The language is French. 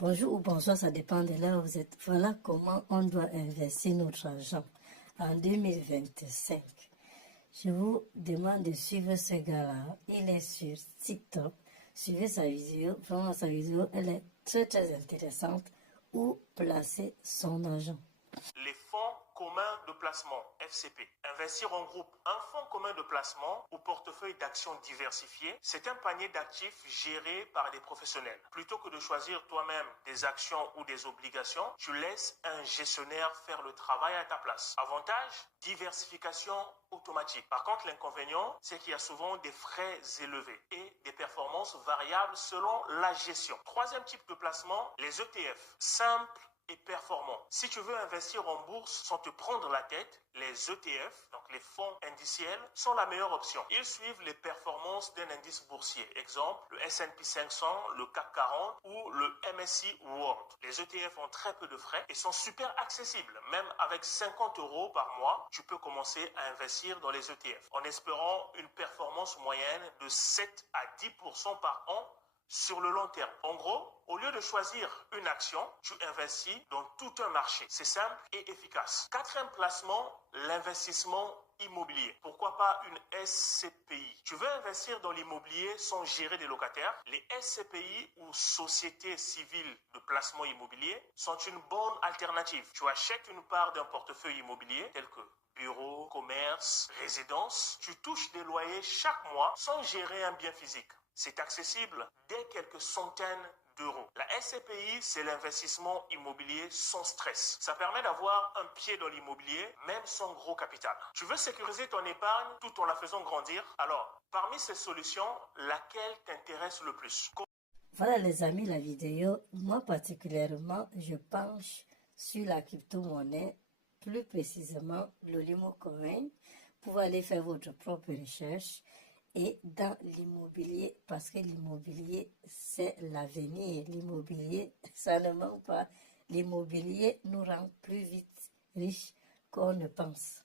Bonjour ou bonsoir, ça dépend de là où vous êtes. Voilà comment on doit investir notre argent en 2025. Je vous demande de suivre ce gars-là. Il est sur TikTok. Suivez sa vidéo. Vraiment, sa vidéo, elle est très intéressante. Où placer son argent. Les fonds communs de placement, FCP. Investir en groupe. Un fonds commun de placement ou portefeuille d'actions diversifiées, c'est un panier d'actifs géré par des professionnels. Plutôt que de choisir toi-même des actions ou des obligations, tu laisses un gestionnaire faire le travail à ta place. Avantage, diversification automatique. Par contre, l'inconvénient, c'est qu'il y a souvent des frais élevés et des performances variables selon la gestion. Troisième type de placement, les ETF. Simple et performant. Si tu veux investir en bourse sans te prendre la tête, les ETF, donc les fonds indiciels, sont la meilleure option. Ils suivent les performances d'un indice boursier. Exemple, le S&P 500, le CAC 40 ou le MSCI World. Les ETF ont très peu de frais et sont super accessibles. Même avec 50 € par mois, tu peux commencer à investir dans les ETF en espérant une performance moyenne de 7 à 10% par an sur le long terme. En gros, au lieu de choisir une action, tu investis dans tout un marché. C'est simple et efficace. Quatrième placement, l'investissement immobilier. Pourquoi pas une SCPI? Tu veux investir dans l'immobilier sans gérer des locataires? Les SCPI ou sociétés civiles de placement immobilier sont une bonne alternative. Tu achètes une part d'un portefeuille immobilier tel que bureau, commerce, résidence. Tu touches des loyers chaque mois sans gérer un bien physique. C'est accessible dès quelques centaines d'euros. La SCPI, c'est l'investissement immobilier sans stress. Ça permet d'avoir un pied dans l'immobilier, même sans gros capital. Tu veux sécuriser ton épargne tout en la faisant grandir? Alors, parmi ces solutions, laquelle t'intéresse le plus? Voilà les amis, la vidéo. Moi particulièrement, je penche sur la crypto-monnaie, plus précisément le Limo Coin, pour aller faire votre propre recherche. Et dans l'immobilier, parce que l'immobilier, c'est l'avenir. L'immobilier, ça ne manque pas. L'immobilier nous rend plus vite riches qu'on ne pense.